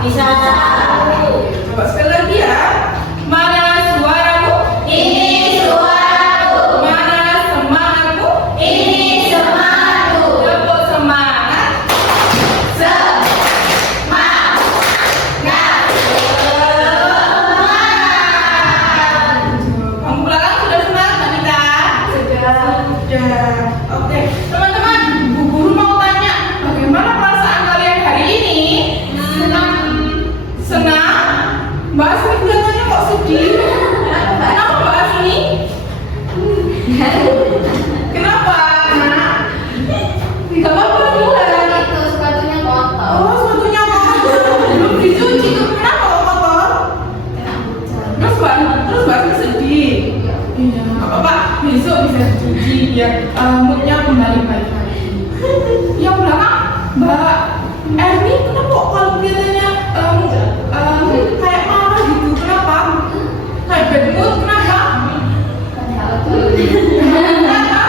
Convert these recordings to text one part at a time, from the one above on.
Bisa tahu. Coba sekali lagi ya. Mana suaramu? Ini suaraku. Mana semangatmu? Ini semangatku. Tepuk semangat. Semangat. Kamu belakang sudah semangat, Anita? Sudah. Oke, teman-teman, Bu Guru mau tanya, bagaimana perasaan kalian hari ini? Senang. Senang? Mbak Asmi kelihatannya kok sedih? Kenapa Mbak Asmi? Kenapa? Nak? Gak apa-apa bilang. Itu sepatunya kotor. Oh, sepatunya kotor. Belum dicuci tuh. Kenapa kok kotor? Kena hujan. Terus Mbak Asmi sedih. Iya, nggak apa-apa. Besok bisa dicuci biar moodnya kembali baik lagi. Yang belakang Mbak Erni, kenapa kok kalau kelihatannya kayak marah gitu? Kenapa? Kayak bad mood? Kenapa? Kenapa?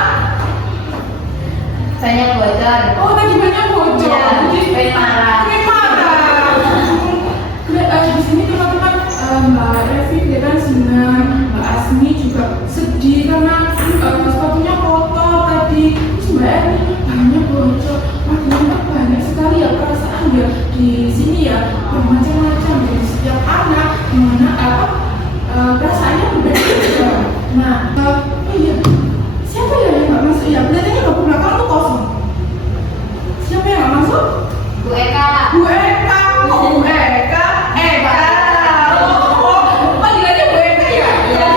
Banyak bocor. Oh, tadi banyak bocor. Iya, Jadi pengen marah. pengen marah. Di sini teman-teman, Mbak Revi kelihatan senang, Mbak Asmi juga sedih karena sepatunya kotor tadi. Terus Mbak Erni banyak bocor. Ternyata banyak sekali ya perasaan ya di sini ya, macam-macam dari setiap anak, dimana perasaannya berbeda. Nah, oh iya, siapa ya yang nggak masuk ya? Kelihatannya bangku belakang tuh kosong. Siapa yang nggak masuk? Bu Eka. Bu Eka, kok Bu Eka? Eka. Oh, panggilannya Bu Eka ya? Iya.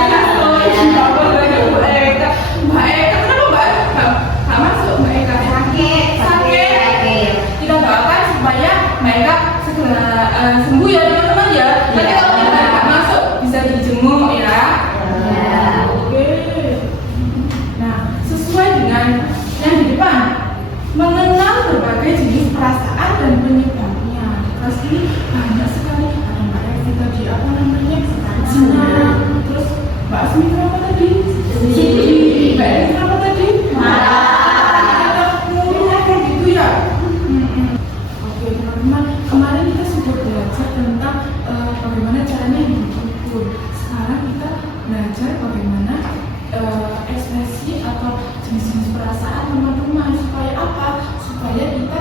Oh, iya, panggilannya Bu Eka. Mbak Eka, kenapa Mbak nggak masuk Mbak Eka? Sakit. Kita doakan supaya Mbak Eka segera sembuh ya teman-teman ya. Nanti kalau Mbak Eka nggak masuk bisa dijenguk ya. Oke. Nah, sesuai dengan yang di depan, mengenal berbagai jenis perasaan dan penyebabnya. Pasti banyak sekali. Ada Mbak Revi tadi apa namanya? Senang. Terus Mbak Asmi kenapa tadi? Sedih. Mbak Revi kenapa tadi? Marah. Kayak gitu ya. Oke teman-teman, kemarin kita sudah belajar tentang bagaimana caranya hidup. Sekarang kita belajar bagaimana ekspresi atau jenis-jenis perasaan teman-teman. Supaya apa? Supaya kita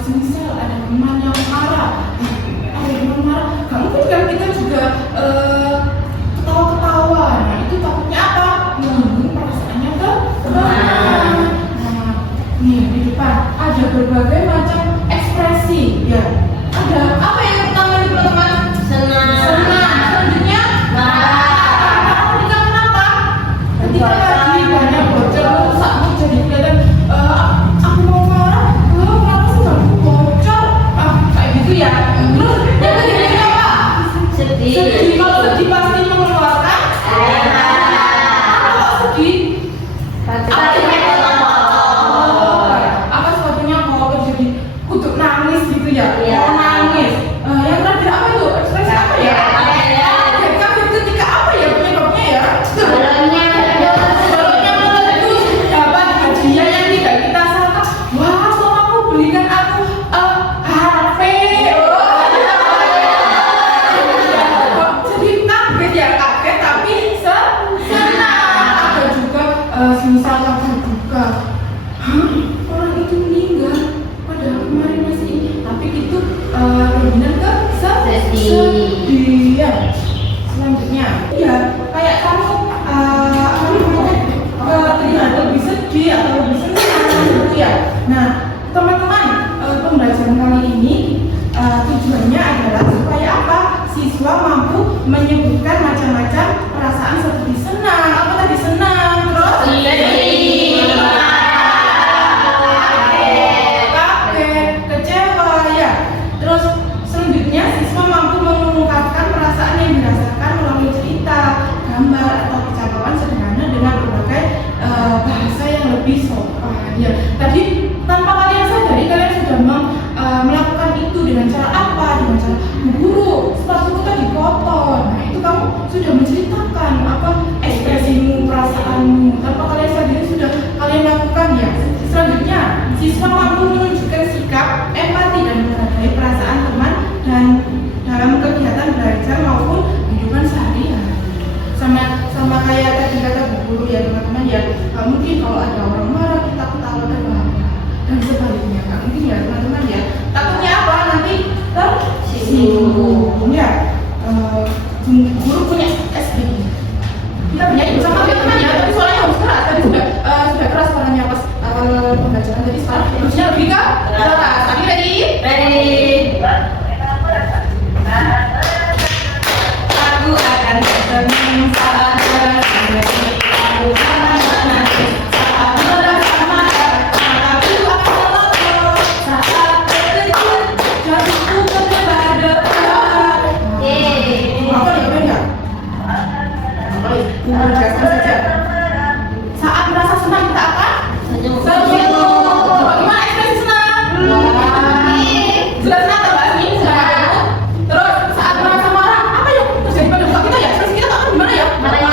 semisal ada teman yang marah, gak mungkin kan kita juga ketawa-ketawa. Nah itu takutnya apa? Menyinggung perasaannya ke teman. Nah, nih di depan ada berbagai macam ekspresi ya. Ada apa yang pertama nih teman-teman? Senang. Selanjutnya Marah. kita kenapa? Ketika lagi banyak bocor rusak jadi kelihatan aku mau marah, kenapa sih kamu bocor? Kayak gitu ya. Terus yang ketiga apa? Sedih. Sedih. Kalau sedih pasti mengeluarkan Air mata. Kalau sedih Sepatunya kotor. apa sepatunya kotor jadi kutuk nangis gitu ya? Iya. Mau nangis. Yang terakhir apa itu? Ekspresi apa ya? Kaget ketika apa ya penyebabnya ya? Balonnya meledos. Balonnya meletus, dapat hadiah yang tidak kita sangka. Wah, mamaku belikan aku HP. Jadi kaget ya, kaget tapi senang. Ada juga semisal kabar duka. Hah? Orang itu meninggal. Padahal kemarin masih ini. Tapi itu benar ke sedih. Ya. Selanjutnya, ya kayak kamu terlihat lebih sedih atau lebih senang gitu ya. Nah, teman-teman, pembelajaran kali ini tujuannya adalah supaya apa? Siswa mampu menyebutkan macam-macam perasaan seperti senang, apa tadi senang, terus kaget, kecewa ya. Terus selanjutnya siswa mampu mengungkapkan perasaan yang dirasakan melalui cerita, gambar atau percakapan sederhana dengan berbagai bahasa yang lebih sopan. Ya, tadi tanpa kalian sadari kalian sudah melakukan itu dengan cara apa? Dengan cara Bu Guru, sepatuku tadi kotor. Nah itu kamu sudah menceritakan apa ekspresimu, perasaanmu tanpa kalian sadari sudah kalian lakukan ya. Selanjutnya siswa mampu menunjukkan sikap empati dan menghargai perasaan teman dan mungkin kalau ada orang marah kita ketawa dan bahagia. Dan sebaliknya, nggak mungkin ya teman-teman ya. Takutnya apa? Nanti tersinggung ya. Guru punya SPG. Kita bernyanyi bersama teman-teman ya, tapi suaranya harus keras. Tadi sudah keras suaranya pas awal pembelajaran. Jadi sekarang harusnya lebih keras. Tadi ready? Ready. Aku akan bertemu saat berhenti. Aku akan menangis saat merasa marah. Mataku akan melotot saat terkejut. Jantungku berdebar debar. Apa ya beda? Apa ya? Menegaskan saja. Saat merasa senang kita apa? Senyum. Coba gimana ekspresi senang? Sudah senang tak Mbak Asmi? Sudah. Terus saat merasa marah, apa yang terjadi pada muka kita ya? Ekspresi kita tak gimana ya? Matanya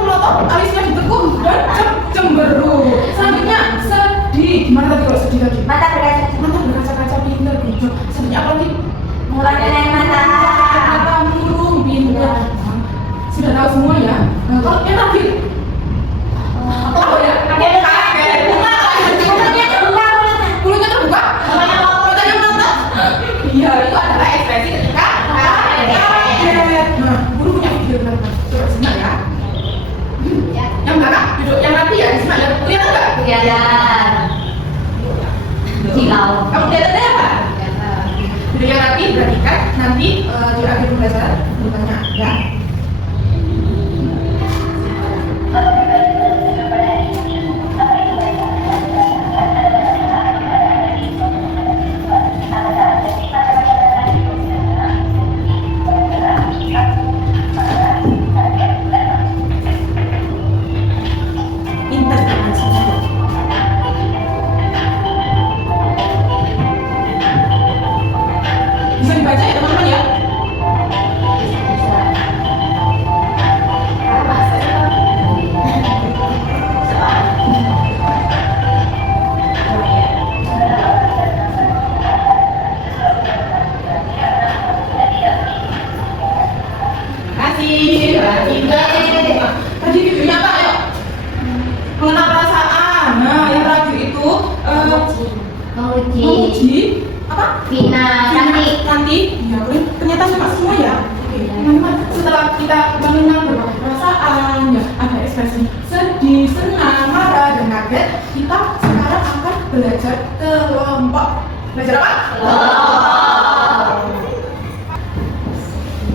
melotot, alisnya ditekuk dan cemberut. Selanjutnya sedih. Gimana tadi kalau sedih lagi? Mata berkaca. Mata berkaca-kaca, pinter, bijak. Sedihnya apa lagi? Mulanya dari mata. Mata murung, pinter. Sudah tahu semua ya? Nah, kalau yang terakhir apa ya? Kaget. Mulutnya terbuka. Matanya melotot. Iya, itu adalah ekspresi ketika kaget. Nah, guru punya video berapa? Coba simak ya. Yang belakang, duduk yang nanti ya, simak ya. Kelihatan nggak? Kelihatan. Silau. Kamu kelihatannya apa? Video yang nanti perhatikan, nanti di akhir pembelajaran ditanya ya. Pintar kan semua. Bisa dibaca ya teman-teman ya? Kasih, tadi videonya apa ya? Mengenal perasaan. Nah, yang terakhir itu menguji apa? Nanti, ya boleh. Ternyata sama semua ya. Oke, teman-teman, setelah kita mengenal berbagai perasaan, ya ada ekspresi sedih, senang, marah, dan kaget, kita sekarang akan belajar kelompok. Belajar apa?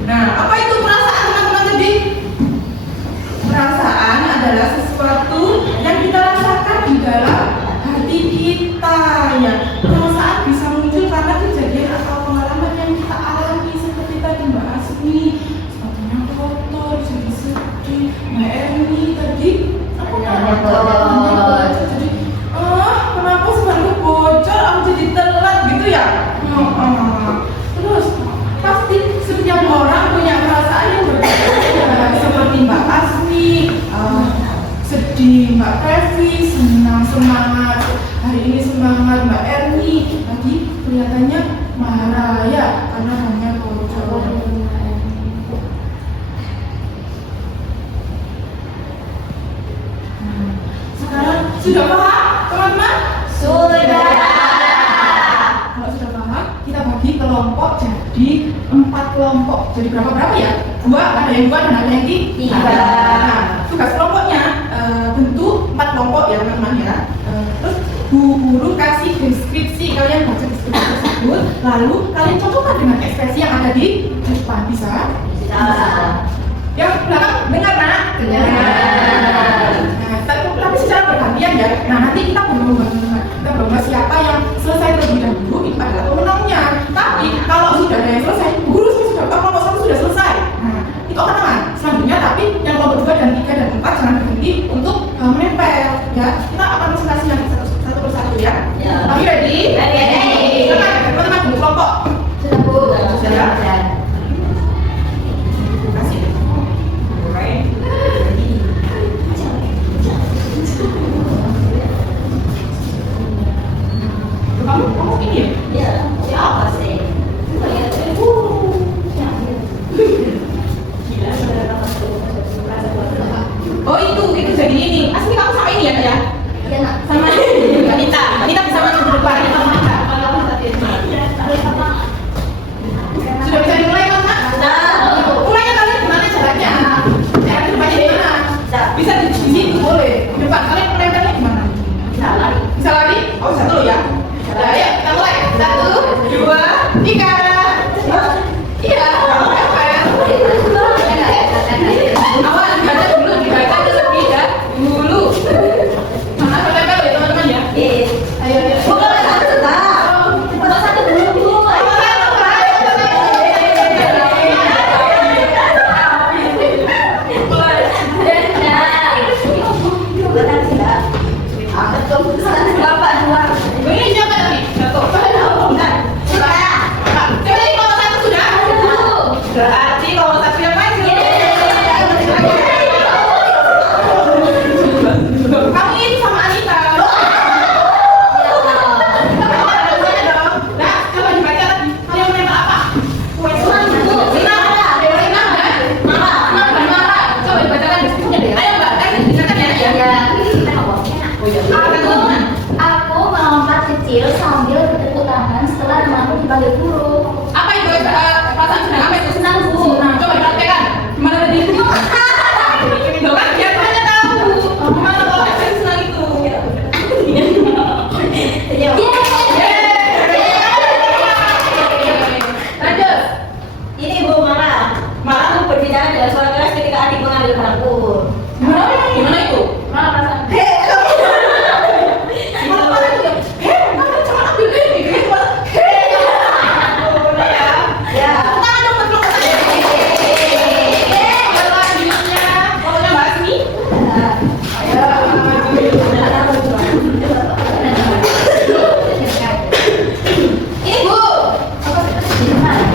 Nah, apa itu perasaan teman-teman tadi? Perasaan adalah sesuatu yang kita rasakan di dalam hati kita ya. Perasaan bisa muncul karena kejadian atau pengalaman yang kita alami seperti tadi Mbak Asmi, sepatunya kotor, jadi sedih. Mbak Erni tadi apa namanya? Jadi kenapa sepatu bocor? Aku jadi telat gitu ya. Terus pasti setiap orang punya perasaan yang berbeda seperti Mbak Asmi, sedih Mbak Previ, senang semangat, hari ini semangat Mbak Erni, tadi kelihatannya marah ya karena hanya bocor. Sekarang sudah paham teman-teman? Sudah. Kalau sudah paham, kita bagi kelompok jadi 4 kelompok. Jadi berapa ya? 2, ada yang 2 dan ada yang 3. Nah, tugas kelompoknya bentuk 4 kelompok ya teman-teman ya. Terus Bu Guru kasih deskripsi, kalian baca deskripsi tersebut, lalu kalian cocokkan dengan ekspresi yang ada di depan. Bisa? Yang belakang dengar nak? Dengar. Nah, tapi secara bergantian ya. Nah, nanti kita berlomba siapa yang selesai terlebih dahulu, itu adalah pemenangnya. Tapi kalau sudah ada yang selesai, guru sudah kelompok 1 sudah selesai. Nah, itu akan aman. Selanjutnya tapi yang kelompok 2 dan 3 dan 4 jangan berhenti untuk menempel ya. Kita akan presentasi yang satu persatu ya. Are you ready? Ready. Teman-teman bentuk kelompok. Sudah Bu. Sudah. Terima kasih. Alright. Kamu ini ya? bisa lari. Bisa lari? Oh, satu dulu ya. Nah, ayo kita mulai. 1, 2, 3. Iya. Awal dibaca dulu, dibaca lebih ya. Dulu. Mana bertempel ya teman-teman ya? Ayo, ayo. Bukan satu lah. Bukan satu dulu. Bapak dua. Ini siapa tadi? Satu. Nah, jadi kalau satu sudah. Berarti kalau satu yang maju. Kamu ini sama Anita. Nah, coba dibaca lagi. Kalian menembak apa? Coba dibacakan deskripsinya deh. Ayo Mbak, dibacakan ya. Aku melompat kecil sambil bertepuk tangan setelah temanku dipanggil guru. Apa itu? Perasaan senang apa itu? Senang, Bu. Senang. Coba dipraktekan. Gimana tadi? Loh kan biar kalian tahu. Gimana kalau kalian senang itu? Lanjut. Ini Bu marah. Marah. Aku berbicara dengan suara keras ketika adik mengambil barangku. Gimana itu? Marah perasaan. Gimana marah itu? Kalian cuma ambil ini. Ya. Tangan dong, peluk. Selanjutnya, pokoknya Mbak Asmi. Ini Bu.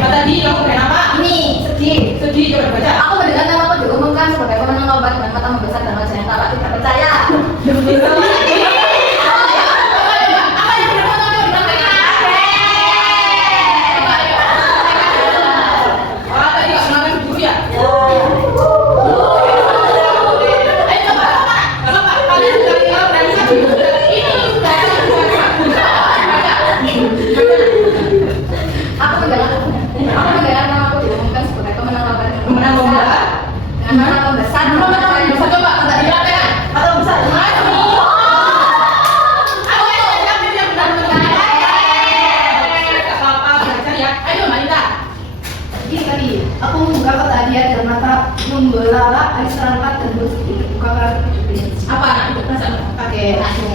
Apa tadi kamu kayak apa? Ini sedih. Sedih, coba baca. Aku mendengar namaku diumumkan sebagai pemenang lomba dengan mata membesar dan wajah yang tampak tidak percaya. Apa yang sudah kamu dipraktekan? Oh, tadi nggak menangkan guru ya? Ayo coba, nggak apa-apa. Kalian sudah tinggal dan satu ini sudah baca. Aku mendengar namaku diumumkan sebagai pemenang lomba dengan Pemenang lomba. dengan mata membesar dan wajah yang Bisa coba, nggak dipraktekan. atau besar. Ini tadi, aku membuka kotak hadiah dan mata membelalak air serangkat dan terus dibuka karena kejepit. Pakai langsung.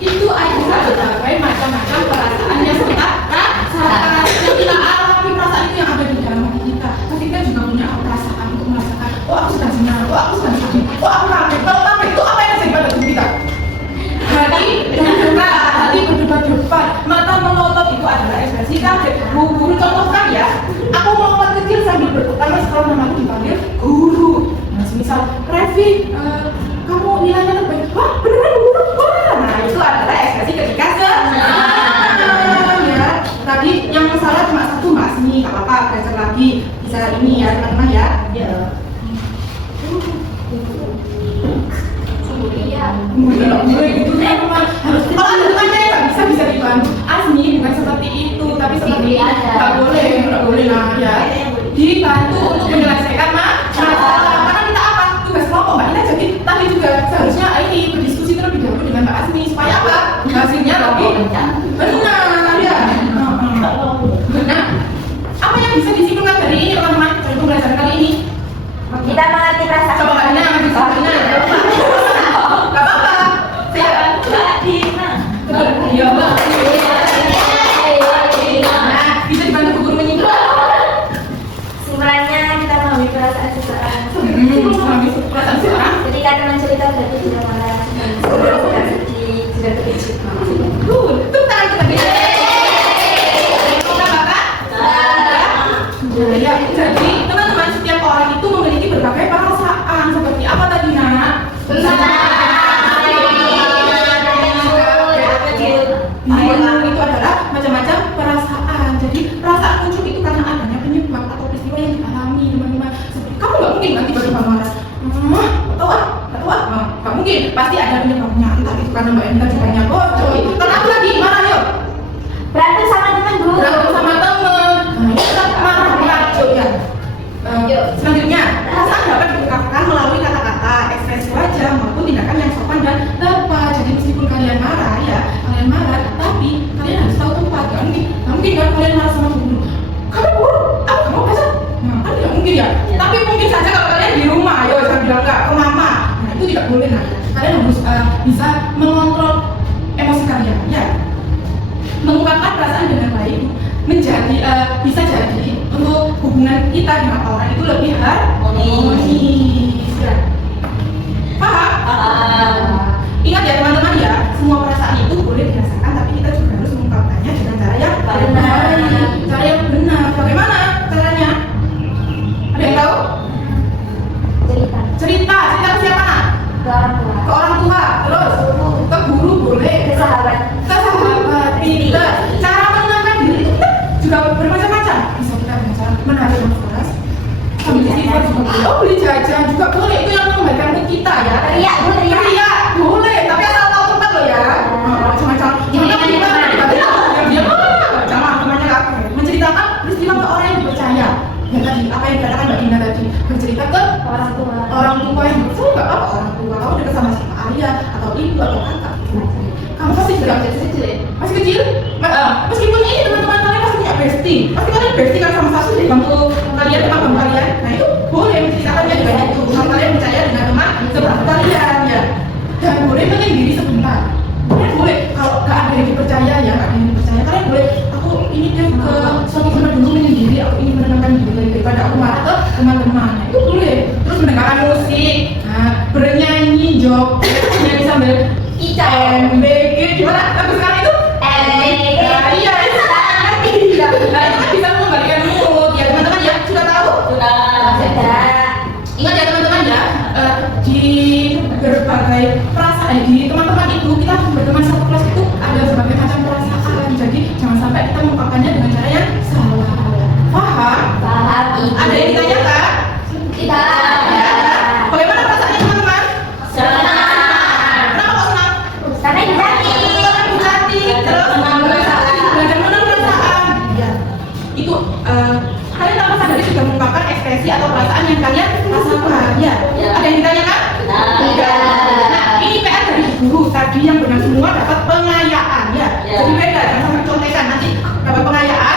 Itu adalah berbagai macam-macam perasaan yang kita rasakan. Yang kita alami perasaan itu yang ada di dalam hati kita. Tapi kita juga punya perasaan untuk merasakan, oh aku sedang senang, oh aku sedang sedih, oh aku capek. Kalau capek itu apa yang terjadi pada tubuh kita? Hati berdebar-debar, mata melotot itu adalah ekspresi kaget. Guru contohkan ya, aku melompat kecil sambil bertepuk tangan setelah namaku dipanggil guru. Nah, semisal Revi, kamu nilainya terbaik. Wah, beneran guru. Wah, nah itu adalah ekspresi ketika senang ya. Tadi yang salah cuma satu Mbak Asmi, nggak apa-apa, belajar lagi. Bisa ini ya teman-teman ya. Iya. Kalau ada temannya yang nggak bisa dibantu. Asmi bukan seperti itu, tapi seperti nggak boleh lah ya. Dibantu untuk menyelesaikan masalah. Karena kita apa? Tugas kelompok Mbak Ina, jadi tadi juga seharusnya ini berdiskusi terlebih dahulu dengan Mbak Asmi supaya apa? Hasilnya lebih benar ya. Benar. Apa yang bisa disimpulkan dari ini teman-teman dari pembelajaran kali ini? Kita mengerti perasaan. Coba Mbak Ina, nggak apa-apa. Iya, Mbak. Nah, bisa dibantu Bu Guru menyimpulkan. Simpulannya kita memahami perasaan seseorang. Perasaan seorang. Ketika teman cerita berarti sudah marah, sudah sedih, sudah terkejut. Tepuk tangan kita beda. Ya, jadi teman-teman setiap orang itu memiliki berbagai perasaan seperti apa tadi nak? Itu adalah macam-macam perasaan. Jadi perasaan muncul itu karena adanya penyebab atau peristiwa yang dialami teman-teman. Seperti kamu nggak mungkin nanti tiba-tiba marah. Nggak mungkin. Pasti ada penyebabnya. Entah itu karena Mbak Enda juga nyabot. Karena aku lagi marah yuk. Berantem sama teman guru. Berantem sama temen. Nah, itu kan marah beracun ya. ya. Tapi mungkin saja kalau kalian di rumah, ayo saya bilang enggak ke mama. Nah, itu tidak boleh. Nah, kalian harus bisa mengontrol emosi kalian, ya. Mengungkapkan perasaan dengan baik menjadi bisa jadi untuk hubungan kita dengan orang itu lebih harmonis. Ya. Paham? Ingat ya teman-teman ya, semua perasaan itu boleh dirasakan, tapi kita juga harus mengungkapkannya dengan cara yang benar. Cara yang benar. Bagaimana caranya? Ada yang tahu? Cerita ke siapa? Ke orang tua. Terus ke guru boleh. Ke sahabat. Pintar. Cara menenangkan diri itu kan juga bermacam-macam. Bisa kita dengan cara menarik nafas. Sambil istighfar juga boleh. Oh, beli jajan juga boleh. Itu yang mengembalikan mood kita ya. Teriak boleh. Tapi asal tahu tempat loh ya. Macam-macam. Menceritakan peristiwa ke orang yang dipercaya. Ya tadi apa yang dikatakan Mbak Dina tadi, bercerita ke orang tua yang betul nggak apa orang tua kamu dekat sama siapa, ayah atau ibu atau kakak. Kamu pasti juga masih kecil. Meskipun ini teman-teman kalian pasti punya bestie, pasti kalian bestie kan sama satu di bangku kalian, teman kalian. Nah itu boleh menceritakannya dengan itu. Kalau kalian percaya dengan teman sebelah kalian ya, dan boleh menyendiri sebentar. Kalian boleh kalau nggak ada yang dipercaya ya, nggak ada yang dipercaya, kalian boleh aku ini dia ke suatu tempat dulu menyendiri, aku ingin menenangkan diri daripada aku marah ke teman-teman. Nah, itu boleh. Terus mendengarkan musik, bernyanyi, nyanyi sambil MBG gimana? Lagu sekarang itu? MBG. Iya. Nah, itu kan bisa mengembalikan mood ya teman-teman ya. Sudah tahu? Sudah. Ingat ya teman-teman ya, di berbagai perasaan di teman-teman itu kita berteman satu kelas itu ada berbagai macam perasaan. Jadi jangan sampai kita mengungkapkannya dengan cara yang salah. Paham? Ada yang ditanyakan? Tidak. Bagaimana perasaannya teman-teman? Senang. Kenapa kok senang? Karena hati. Terus belajar menang perasaan. Ya. Itu kalian tanpa sadar sudah mengungkapkan ekspresi atau perasaan yang kalian rasakan. Ya. Ada yang ditanyakan? Tidak. Nah, ini PR dari guru tadi yang benar semua dapat pengayaan ya. Jadi beda, jangan sampai contekan nanti dapat pengayaan.